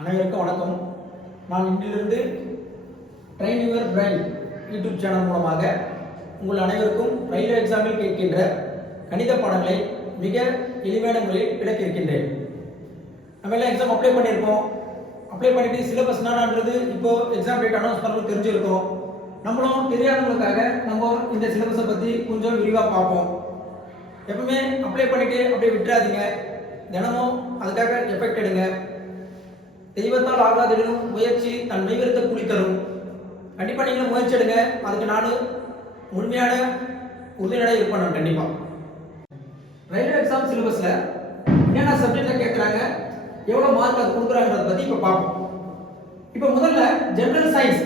அனைவருக்கும் வணக்கம். நான் இன்றிலிருந்து train your brain YouTube channel மூலமாக உங்கள் அனைவருக்கும் ரயில்வே எக்ஸாமில் கேட்கின்ற கணித பாடங்களை மிக எளிமையான முறையில் விளக்கியிருக்கின்றேன். நம்ம எல்லாம் எக்ஸாம் அப்ளை பண்ணியிருக்கோம். அப்ளை பண்ணிட்டு சிலபஸ் என்னன்றது இப்போ எக்ஸாம் டேட் அனௌன்ஸ் பண்ணுறது தெரிஞ்சிருக்கோம். நம்மளும் தெரியாதவங்களுக்காக நம்ம இந்த சிலபஸை பற்றி கொஞ்சம் விரிவாக பார்ப்போம். எப்பவுமே அப்ளை பண்ணிட்டு அப்படியே விட்டுறாதீங்க. தினமும் அதுக்காக எஃபெக்ட் எடுங்க. தெய்வத்தால் ஆகாதிடனும் முயற்சி தன் மெய்விருத்த கூலி தரும். கண்டிப்பாக நீங்களும் முயற்சி எடுங்க. அதுக்கு நான் முழுமையான உறுதியோட இருப்பேன். கண்டிப்பாக ரயில்வே எக்ஸாம் சிலபஸில் என்னென்ன சப்ஜெக்டில் கேட்குறாங்க, எவ்வளோ மார்க் அது கொடுக்குறாங்கிறத பற்றி இப்போ பார்ப்போம். இப்போ முதல்ல ஜென்ரல் சயின்ஸ்,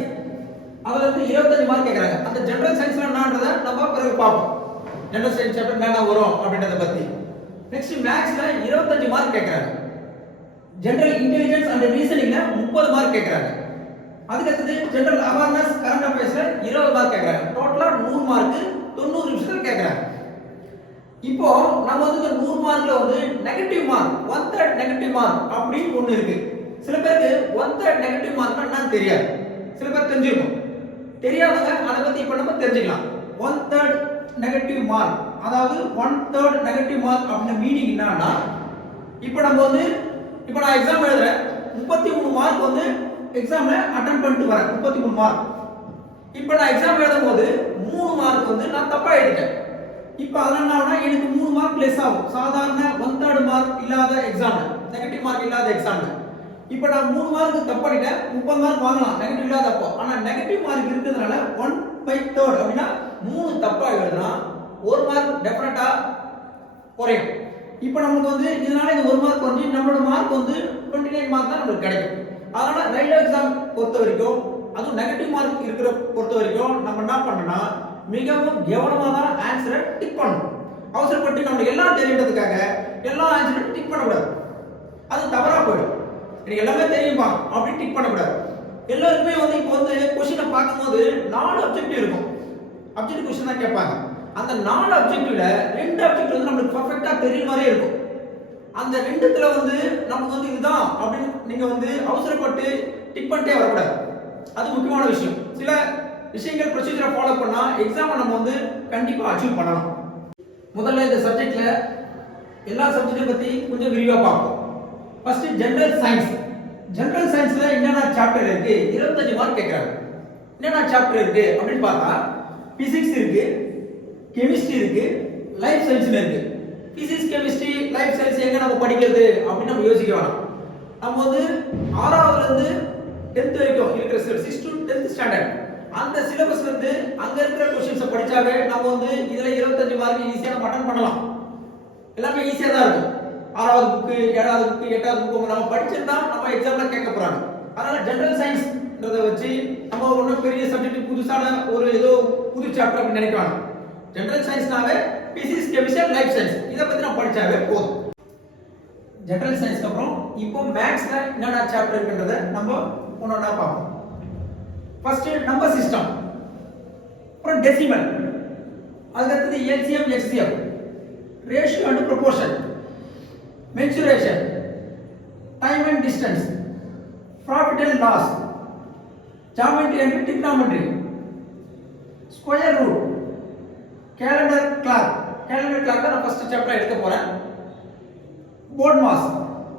அதில் வந்து 25 மார்க் கேட்குறாங்க. அந்த ஜென்ரல் சயின்ஸில் என்னன்றதை நம்ம பிறகு பார்ப்போம். ஜென்ரல் சயின்ஸ் சாப்டர் என்னென்ன வரும் அப்படின்றத பற்றி. நெக்ஸ்ட் மேக்ஸில் 25 மார்க் கேட்குறாங்க. ஜெனரல் இன்டெலிஜென்ஸ் அண்ட் ரீசனிங்ல 30 மார்க் கேக்குறாங்க. அதுக்கு அடுத்து ஜெனரல் அவேர்னஸ் கரண்ட் அஃபேர்ஸ்ல 20 மார்க் கேக்குறாங்க. டோட்டலா 100 மார்க் 90 நிமிஷத்துல கேக்குறாங்க. இப்போ நம்ம வந்து இந்த 100 மார்க்ல வந்து நெகட்டிவ் மார்க் 1/3 நெகட்டிவ் மார்க் அப்படின்னு ஒன்னு இருக்கு. சில பேருக்கு 1/3 நெகட்டிவ் மார்க்னா என்னன்னு தெரியாது. சில பேர் தெரிஞ்சிருக்கும். தெரியாதவங்க அதை பத்தி இப்ப நம்ம தெரிஞ்சுக்கலாம். 1/3 நெகட்டிவ் மார்க், அதாவது 1/3 நெகட்டிவ் மார்க் அப்படின மீனிங் என்னன்னா, இப்போ நம்ம வந்து இப்போ நான் எக்ஸாம் எழுதுறேன், 33 மார்க் வந்து எக்ஸாம்ல அட்டெண்ட் பண்ணிட்டு வரேன். 33 மார்க். இப்போ நான் எக்ஸாம் எழுதும் போது 3 மார்க் வந்து நான் தப்பா எழுதிட்டேன். இப்போ அதனால எனக்கு 3 மார்க் லெஸ் ஆகும். சாதாரண 1/3 மார்க் இல்லாத எக்ஸாம்ல, நெகட்டிவ் மார்க் இல்லாத எக்ஸாம்ல இப்போ நான் 3 மார்க் தப்பு பண்ணிட்டேன். 30 மார்க் வாங்கலாம் நெகட்டிவ் இல்லாதப்போ. ஆனா நெகட்டிவ் மார்க் இருக்கிறதுனால 1/3 அப்படின்னா 3 தப்பா எழுதுனா 1 மார்க் டெஃபினட்டா குறையும். இப்போ நமக்கு வந்து இதனால இந்த 1 மார்க் வந்து நம்மளோட மார்க் வந்து 29 மார்க் தான் நமக்கு கிடைக்கும். அதனால ரயில்வே எக்ஸாம் பொறுத்த வரைக்கும், அதுவும் நெகட்டிவ் மார்க் இருக்கிற பொறுத்த வரைக்கும் நம்ம என்ன பண்ணணும்னா மிகவும் கவனமா தான் ஆன்சரை டிக் பண்ணணும். அவசரப்பட்டு நமக்கு எல்லாம் தெரியுறதுக்காக எல்லா ஆன்சரையும் டிக் பண்ணக்கூடாது. அது தவறா போயிடும். எனக்கு எல்லாமே தெரியுமா அப்படி டிக் பண்ணக்கூடாது. எல்லாருக்குமே வந்து இப்போ வந்து கொஸ்டினை பார்க்கும்போது 4 அப்ஜெக்டிவ் இருக்கும். அப்ஜெக்டிவ் கொஸ்டின் தான் கேட்பாங்க. அந்த 4 அப்ஜெக்டிவ்ல 2 அப்ஜெக்ட் வந்து நமக்கு பெர்ஃபெக்ட்டா தெரியுற மாதிரியே இருக்கும். அந்த 2த்துல வந்து நமக்கு வந்து இதுதான் அப்படின்னு நீங்க வந்து அவசரப்பட்டு டிக் பண்ணிட்டே வரக்கூடாது. அது முக்கியமான விஷயம். சில விஷயங்கள் ப்ரொசீஜரை ஃபாலோ பண்ணா எக்ஸாமை நம்ம வந்து கண்டிப்பா அச்சீவ் பண்ணலாம். முதல்ல இந்த சப்ஜெக்ட்ல எல்லா சப்ஜெக்ட்டை பத்தி கொஞ்சம் விரிவா பார்ப்போம். First general science. ஜெனரல் சயின்ஸ்ல என்னென்ன சாப்டர் இருக்கு, 25 மார்க் கேட்கறாங்க. என்னென்ன சாப்டர் இருக்கு அப்படின்னு பார்த்தா பிசிக்ஸ் இருக்கு, கெமிஸ்ட்ரி இருக்கு, லைஃப் சயின்ஸ் இருக்கு. பிசிக்ஸ், கெமிஸ்ட்ரி, லைஃப் சயின்ஸ் எங்க நம்ம படிக்கிறது அப்படின்னு நம்ம யோசிக்க வேணாம். நம்ம வந்து 6ஆவதுல இருந்து 10th வரைக்கும் இருக்கிற 6 to 10th ஸ்டாண்டர்ட் அந்த சிலபஸ்ல இருந்து அங்க இருக்கிற क्वेश्चंस படிச்சாவே நம்ம வந்து இதுல 25 மார்க் ஈஸியா நம்ம அட்டெண்ட் பண்ணலாம். எல்லாமே ஈஸியா தான் இருக்கும். 6வது புக், 7வது புக், 8வது புக் நம்ம படிச்சிருந்தா நம்ம எக்ஸாம்ல கேட்க போறாங்க. அதனால ஜெனரல் சயின்ஸ்ன்றத வச்சு நம்ம ஒரு பெரிய சப்ஜெக்ட் புதுசான ஒரு ஏதோ புது சாப்டர் அப்படி நினைக்க வேணாம். ஜெனரல் சயின்ஸ்னாவே பிசிக்ஸ், கெமிஸ்ட்ரி, லைஃப் சயின்ஸ் இத பத்தி நம்ம படிச்சாவே போதும். ஜெனரல் சயின்ஸ்க்கு அப்புறம் இப்போ மேத்ஸ்ல என்னென்ன சாப்டர் இருக்குன்றத நம்ம ஒவ்வொண்ணா பார்ப்போம். ஃபர்ஸ்ட் நம்பர் சிஸ்டம், அப்புறம் டெசிமல், அதுக்கு அடுத்து LCM, HCF, ratio and proportion, mensuration, time and distance, profit and loss, geometry and trigonometry, square root, calendar clock. Calendar clock தான் நான் ஃபர்ஸ்ட் சாப்டர் எடுக்க போறேன். போர்ட் மாஸ்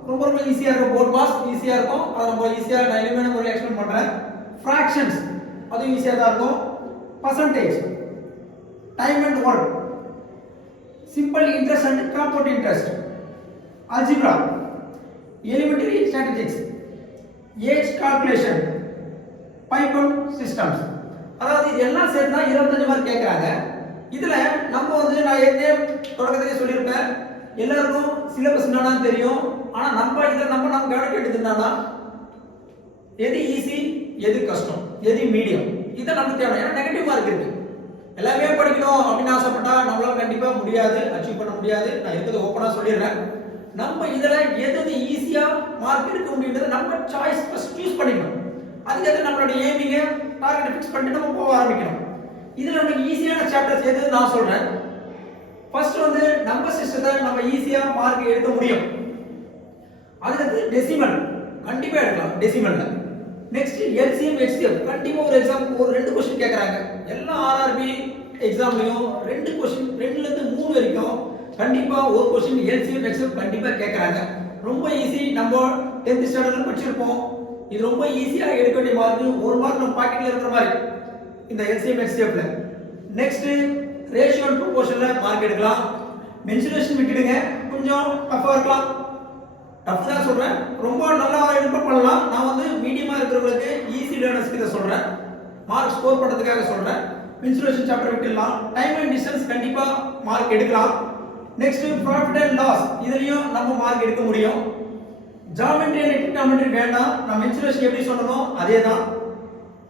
ரொம்ப ரொம்ப ஈஸியா இருக்கும். போர்ட் மாஸ் ஈஸியா இருக்கும். அது ரொம்ப ஈஸியா நான் எலிமெண்ட் முறையில் எக்ஸ்பிளைன் பண்றேன். ஃபிராக்ஷன்ஸ் அது ஈஸியா தான் இருக்கும். Percentage, time and work, simple interest and compound interest, algebra, elementary statistics, age calculation, பைப்பம் சிஸ்டம்ஸ். அதாவது இதெல்லாம் சேர்த்து தான் 25 மார்க் கேட்கறாங்க. இதுல நம்ம வந்து நான் ஏற்கனவே தொடக்கத்திலே சொல்லியிருப்பேன், எல்லாருக்கும் சிலபஸ் என்னன்னா தெரியும். ஆனா நம்ம இதில் நம்ம கவனிக்க வேண்டியது என்னன்னா, எது ஈஸி, எது கஷ்டம், எது மீடியம், இதை நமக்கு தேவை. ஏன்னா நெகட்டிவ் மார்க் இருக்கு. எல்லாமே படிக்கணும் அப்படின்னு ஆசைப்பட்டா நம்மளால கண்டிப்பா முடியாது, அச்சீவ் பண்ண முடியாது. நான் இருக்கிறது ஓப்பனா சொல்லிடுறேன். நம்ம இதுல எது ஈஸியா மார்க் எடுக்க முடியும்ன்றத நம்ம சாய்ஸ் ஃபர்ஸ்ட் சூஸ் பண்ணிக்கணும். அதுக்கு நம்மளோட எய்மிங்க டார்கெட் ஃபிக்ஸ் பண்ணிட்டு நம்ம போக ஆரம்பிக்கணும். இதுல நமக்கு ஈஸியான சாப்டர்ஸ் எது நான் சொல்றேன். ஃபர்ஸ்ட் வந்து நம்பர் சிஸ்டத்தை நம்ம ஈஸியா மார்க் எடுக்க முடியும். அதுக்கு டெசிமல் கண்டிப்பா எடுக்கலாம் டெசிமல்ல. நெக்ஸ்ட் LCM HCF கண்டிப்பா ஒரு எக்ஸாம் ஒரு 2 क्वेश्चन கேக்குறாங்க. எல்லா RRB எக்ஸாம்லயும் 2 क्वेश्चन 2ல இருந்து 3 வரைக்கும் கண்டிப்பா ஒரு क्वेश्चन LCM HCF கண்டிப்பா கேக்குறாங்க. ரொம்ப ஈஸி. நம்ம 10th ஸ்டாண்டர்ட்ல படிச்சிருப்போம். இது ரொம்ப ஈஸியா எடுக்க வேண்டிய மார்க். ஒரு மார்க் நம்ம பாக்கெட்ல இருக்கிற மாதிரி இந்த LCM HCFல. நெக்ஸ்ட் ரேஷியோ அண்ட் ப்ரொபோர்ஷன்ல மார்க் எடுக்கலாம். மென்சுரேஷன் விட்டுடுங்க, கொஞ்சம் டஃபா இருக்கலாம். டஃப் தான் சொல்றேன், ரொம்ப நல்லா இம்ப்ரூவ் பண்ணலாம். நான் வந்து மீடியமா இருக்கிறவங்களுக்கு ஈஸி லேர்னர்ஸ்க்கு இதை சொல்றேன், மார்க் ஸ்கோர் பண்றதுக்காக சொல்றேன். மென்சுரேஷன் சாப்டர் விட்டுடலாம். டைம் அண்ட் டிஸ்டன்ஸ் கண்டிப்பா மார்க் எடுக்கலாம். நெக்ஸ்ட் ப்ராஃபிட் அண்ட் லாஸ், இதுலயும் நம்ம மார்க் எடுக்க முடியும். ஜியோமெட்ரி அண்ட் ட்ரிகோனோமெட்ரி வேண்டாம். நான் மென்சுரேஷன் எப்படி சொன்னனோ அதே தான்,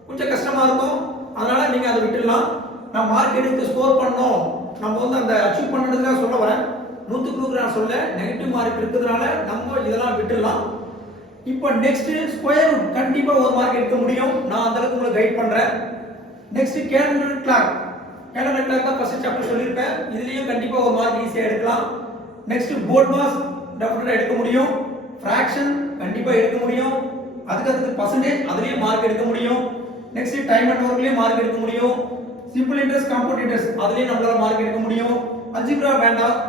கொஞ்சம் கஷ்டமா இருக்கும், அதனால நீங்க அதை விட்டுடலாம். நான் மார்க் எடுத்து ஸ்கோர் பண்ணோம், நம்ம வந்து அந்த அச்சீவ் பண்ணுறதுக்காக சொல்ல வரேன். 100க்கு நான் சொல்ல நெகட்டிவ் மார்க் இருக்கிறதுனால நம்ம இதெல்லாம் விட்டுடலாம். இப்போ நெக்ஸ்ட் ஸ்கொயர் ரூட் கண்டிப்பா ஒரு மார்க் எடுக்க முடியும். நான் அந்த அளவுக்கு உங்களுக்கு கைட் பண்றேன். நெக்ஸ்ட் கேலண்டர் கிளாக் தான் ஃபர்ஸ்ட் சாப்டர் சொல்லிருப்பேன். இதுலயும் கண்டிப்பா ஒரு மார்க் ஈஸியா எடுக்கலாம். நெக்ஸ்ட் போர்ட் மாஸ் டெஃபினட்டா எடுக்க முடியும். ஃபிராக்ஷன் கண்டிப்பா எடுக்க முடியும். அதுக்கு பர்சன்டேஜ் அதுலயும் மார்க் எடுக்க முடியும். நெக்ஸ்ட் டைம் அண்ட் ஒர்க்லயும் மார்க் எடுக்க முடியும். சிம்பிள் இன்ட்ரெஸ்ட் காம்பவுண்ட் இன்ட்ரெஸ்ட் அதுலயும் நம்மளால மார்க் எடுக்க முடியும். அல்ஜிப்ரா வேண்டாம்.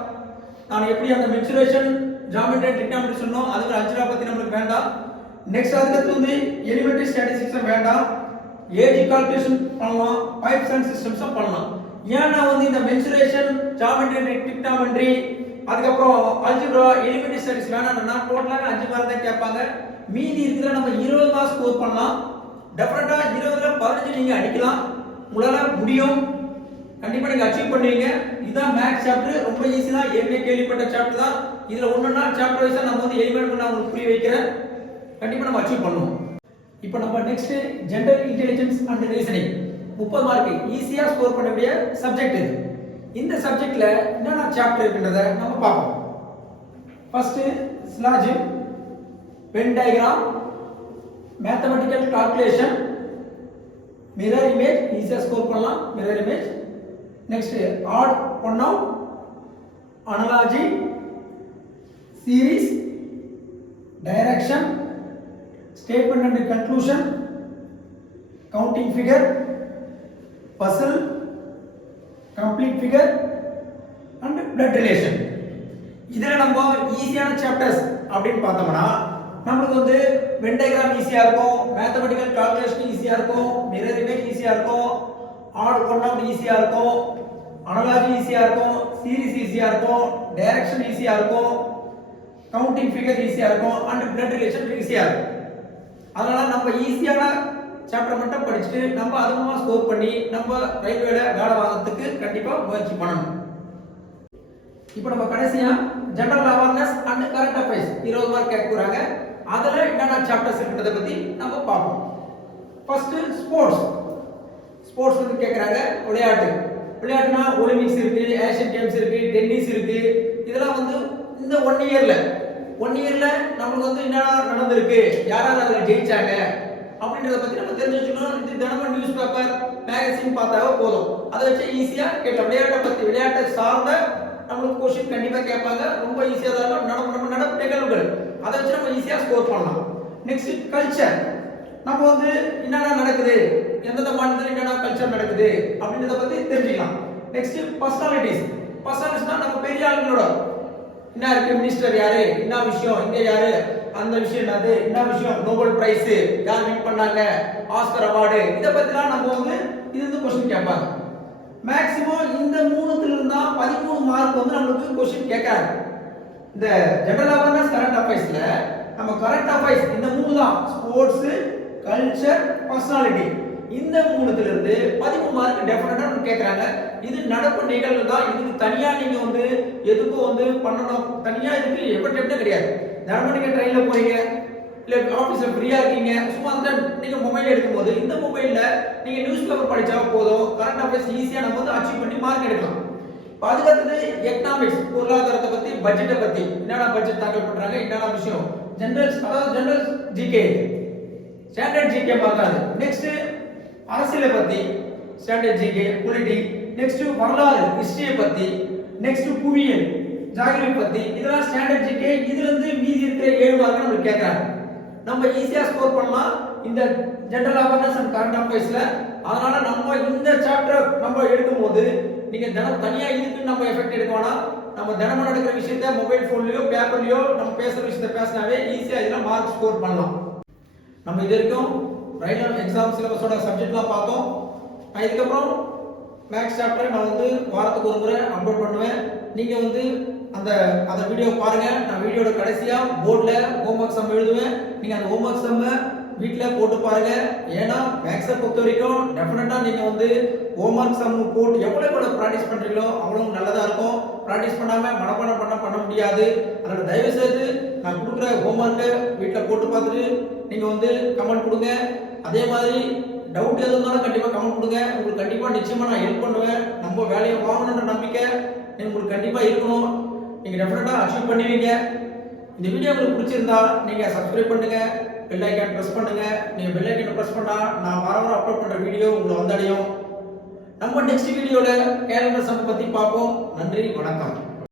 நான் எப்படி அந்த மென்சுரேஷன் ஜியோமெட்ரி ட்ரிகோனோமெட்ரி சொன்னோம், அதுக்கு அல்ஜிப்ரா பத்தி நமக்கு வேண்டாம். நெக்ஸ்ட் அதுக்கு வந்து எலிமெண்டரி ஸ்டாட்டிஸ்டிக்ஸ் வேண்டாம். ஏஜ் கால்குலேஷன் பண்ணலாம், பைப்ஸ் அண்ட் சிஸ்டம்ஸ் பண்ணலாம். ஏன்னா வந்து இந்த மென்சுரேஷன் ஜியோமெட்ரி ட்ரிகோனோமெட்ரி அதுக்கப்புறம் அல்ஜிப்ரா எலிமெண்டரி ஸ்டாட்டிஸ்டிக்ஸ் வேணாம்னா டோட்டலாக 5 மார்க் தான் கேட்பாங்க. மீதி இருக்கிற நம்ம 20 மார்க் ஸ்கோர் பண்ணலாம். டெஃபினட்டா 20ல 15 நீங்க அடிக்கலாம், உங்களால முடியும். கண்டிப்பா நீங்க அச்சீவ் பண்ணுவீங்க. இதுதான் மேத்ஸ் சாப்டர், ரொம்ப ஈஸி தான். ஏற்கனவே கேள்விப்பட்ட சாப்டர் தான். இதுல ஒவ்வொன்றா சாப்டர் வைஸா நம்ம வந்து எலிமெண்ட் பண்ண உங்களுக்கு புரிய வைக்கிறேன். கண்டிப்பா நம்ம அச்சீவ் பண்ணுவோம். இப்போ நம்ம next general intelligence and reasoning 30 mark ஈஸியா ஸ்கோர் பண்ணக்கூடிய சப்ஜெக்ட் இது. இந்த சப்ஜெக்ட்ல என்னென்ன சாப்டர் இருக்குன்றதை நம்ம பார்ப்போம். First logic, Venn diagram, mathematical calculation, mirror image ஈஸியா ஸ்கோர் பண்ணலாம். Mirror image. Next odd one out, analogy, series, direction, statement and conclusion, counting figure, puzzle, complete figure and blood relation. இதுல நம்ம ஈஸியான சாப்டர்ஸ் அப்படின்னு பார்த்தோம்னா நமக்கு வந்து வென் டயகிராம் ஈஸியா இருக்கும், மேத்தமெட்டிக்கல் கால்குலேஷன் ஈஸியா இருக்கும், மிரர் இமேஜ் ஈஸியா இருக்கும், ஆட் ஒன் அவுட் ஈஸியா இருக்கும், அனாலஜி ஈஸியா இருக்கும், சீரிஸ் ஈஸியா இருக்கும், டைரக்ஷன் ஈஸியா இருக்கும், கவுண்டிங் ஃபிகர் ஈஸியா இருக்கும் அண்ட் பிளட் ரிலேஷன் ஈஸியா இருக்கும். அதனால நம்ம ஈஸியான சாப்டர் மட்டும் படிச்சுட்டு நம்ம அதிகமாக ஸ்கோர் பண்ணி நம்ம ரயில்வேல வேலை வாங்குறதுக்கு கண்டிப்பா முயற்சி பண்ணணும். இப்போ நம்ம கடைசியா general awareness and current affairs 20 mark கேட்க போறாங்க. அதுல என்னென்ன சாப்டர்ஸ் இருக்குன்றத பத்தி நம்ம பார்ப்போம். ஃபர்ஸ்ட் ஸ்போர்ட்ஸ் வந்து கேக்குறாங்க. விளையாட்டுனா ஒலிம்பிக்ஸ் இருக்கு, ஏசியன் கேம்ஸ் இருக்கு, டென்னிஸ் இருக்கு. இதெல்லாம் வந்து இந்த 1 இயர்ல நமக்கு வந்து என்ன நடந்திருக்கு, யாராவது அதுல ஜெயிச்சாங்க அப்படின்றத பத்தி நம்ம தெரிஞ்சு வச்சுக்கணும். இது தினமும் நியூஸ் பேப்பர் மேகசின் பார்த்தாவே போதும். அதை வச்சு ஈஸியா கேட்கலாம். விளையாட்டை சார்ந்த நம்மளுக்கு क्वेश्चन கண்டிப்பா கேட்பாங்க. ரொம்ப ஈஸியா தான் இருக்கும். நம்ம நடப்பு நிகழ்வுகள் அதை வச்சு நம்ம ஈஸியா ஸ்கோர் பண்ணலாம். நெக்ஸ்ட் கல்ச்சர், நம்ம வந்து என்னென்ன நடக்குது, எந்தெந்த மாநிலத்தில் என்னென்ன கல்ச்சர் நடக்குது அப்படின்றத பத்தி தெரிஞ்சுக்கலாம். நெக்ஸ்ட் பர்சனாலிட்டிஸ்னா நம்ம பெரிய ஆளுங்களோட என்ன இருக்கு, மினிஸ்டர் யாரு, என்ன விஷயம், இங்க யாரு, அந்த விஷயம் என்னது, என்ன விஷயம், நோபல் பிரைஸ் யார் வின் பண்ணாங்க, ஆஸ்கர் அவார்டு, இத பத்திலாம் நம்ம வந்து இது வந்து क्वेश्चन கேட்பாங்க. மேக்ஸிமம் இந்த 3ல இருந்தா 13 மார்க் வந்து நமக்கு क्वेश्चन கேட்காது. இந்த ஜெனரல் அவேர்னஸ் கரண்ட் அஃபேர்ஸ்ல நம்ம கரண்ட் அஃபேர்ஸ் இந்த 3 தான், ஸ்போர்ட்ஸ், கல்ச்சர், பர்சனாலிட்டி. இந்த 3ல இருந்து 13 மார்க் டெஃபினட்டா நமக்கு கேக்குறாங்க. இது நடப்பு நிகழ்வு தான். இதுக்கு தனியா நீங்க வந்து எதுக்கும் வந்து பண்ணணும், தனியா இதுக்கு எஃபர்ட் கிடையாது. தினமும் நீங்க ட்ரெயின்ல போறீங்க, இல்ல ஆபீஸ்ல ஃப்ரீயா இருக்கீங்க, சும்மா அந்த நீங்க மொபைல் எடுக்கும்போது இந்த மொபைல்ல நீங்க நியூஸ் பேப்பர் படிச்சா போதும், கரண்ட் அஃபேர்ஸ் ஈஸியா நம்ம வந்து அச்சீவ் பண்ணி மார்க் எடுக்கலாம். அதுக்கடுத்து எக்கனாமிக்ஸ், பொருளாதாரத்தை பத்தி, பட்ஜெட்டை பத்தி, என்னென்ன பட்ஜெட் தாக்கல் பண்றாங்க, என்னென்ன விஷயம், ஜெனரல் ஜிகே, ஸ்டாண்டர்ட் ஜிகே பார்க்காது. நெக்ஸ்ட் அரசியலை பத்தி ஸ்டாண்டர்ட் ஜிகே, பொலிட்டி. நெக்ஸ்ட் வரலாறு, ஹிஸ்டரியை பத்தி. நெக்ஸ்ட் புவியியல், ஜியோகிராஃபி பத்தி. இதெல்லாம் ஸ்டாண்டர்ட் ஜிகே. இதுல இருந்து மீதி இருக்கிற 7 மார்க் நமக்கு கேக்குறாங்க. நம்ம ஈஸியா ஸ்கோர் பண்ணலாம் இந்த ஜெனரல் அவேர்னஸ் அண்ட் கரண்ட் அஃபேர்ஸ்ல. அதனால நம்ம இந்த சாப்டர் நம்ம எடுக்கும்போது நீங்க தினம் தனியா இதுக்கு நம்ம எஃபெக்ட் எடுக்க வேணாம். நம்ம தினமும் நடக்கிற விஷயத்தை மொபைல் போன்லயோ பேப்பர்லயோ நம்ம பேசுற விஷயத்தை பேசினாவே ஈஸியா இதுல மார்க் ஸ்கோர் பண்ணலாம். நம்ம இது வரைக்கும் ரயில்வே எக்ஸாம் சிலபஸோட சப்ஜெக்ட்லாம் பார்த்தோம். இதுக்கப்புறம் மேக்ஸ் சாப்டர் நான் வந்து வாரத்துக்கு ஒரு முறை அப்லோட் பண்ணுவேன். நீங்க வந்து அந்த வீடியோ பாருங்க. நான் வீடியோட கடைசியா போர்டுல ஹோம்வொர்க் சம் எழுதுவேன். நீங்க அந்த ஹோம்வொர்க் சம்ம வீட்ல போட்டு பாருங்க. ஏன்னா மேக்ஸை பொறுத்த வரைக்கும் டெஃபினட்டா நீங்க வந்து ஹோம்வொர்க் சம் போட்டு எவ்வளவு பிராக்டிஸ் பண்றீங்களோ அவ்வளவு நல்லதா இருக்கும். பிராக்டிஸ் பண்ணாம மனப்பாடம் பண்ண முடியாது. அதனால தயவு செய்து நான் கொடுக்குற ஹோம்வொர்க்கை வீட்ல போட்டு பார்த்துட்டு நீங்க வந்து கமெண்ட் கொடுங்க. அதே மாதிரி டவுட் எது இருந்தாலும் கண்டிப்பா கமெண்ட் கொடுங்க. உங்களுக்கு கண்டிப்பா நிச்சயமா நான் ஹெல்ப் பண்ணுவேன். நம்ம வேலையை வாங்கணுன்ற நம்பிக்கை உங்களுக்கு கண்டிப்பா இருக்கணும். நீங்க டெஃபினட்டா அச்சீவ் பண்ணுவீங்க. இந்த வீடியோ உங்களுக்கு பிடிச்சிருந்தா நீங்க சப்ஸ்கிரைப் பண்ணுங்க, பெல் ஐகான் பிரஸ் பண்ணுங்க. நீங்க பெல் ஐகான் பிரஸ் பண்ணா நான் வாரம் அப்லோட் பண்ற வீடியோ உங்களை வந்தடையும். நம்ம நெக்ஸ்ட் வீடியோல கேலண்டர் சம் பத்தி பார்ப்போம். நன்றி, வணக்கம்.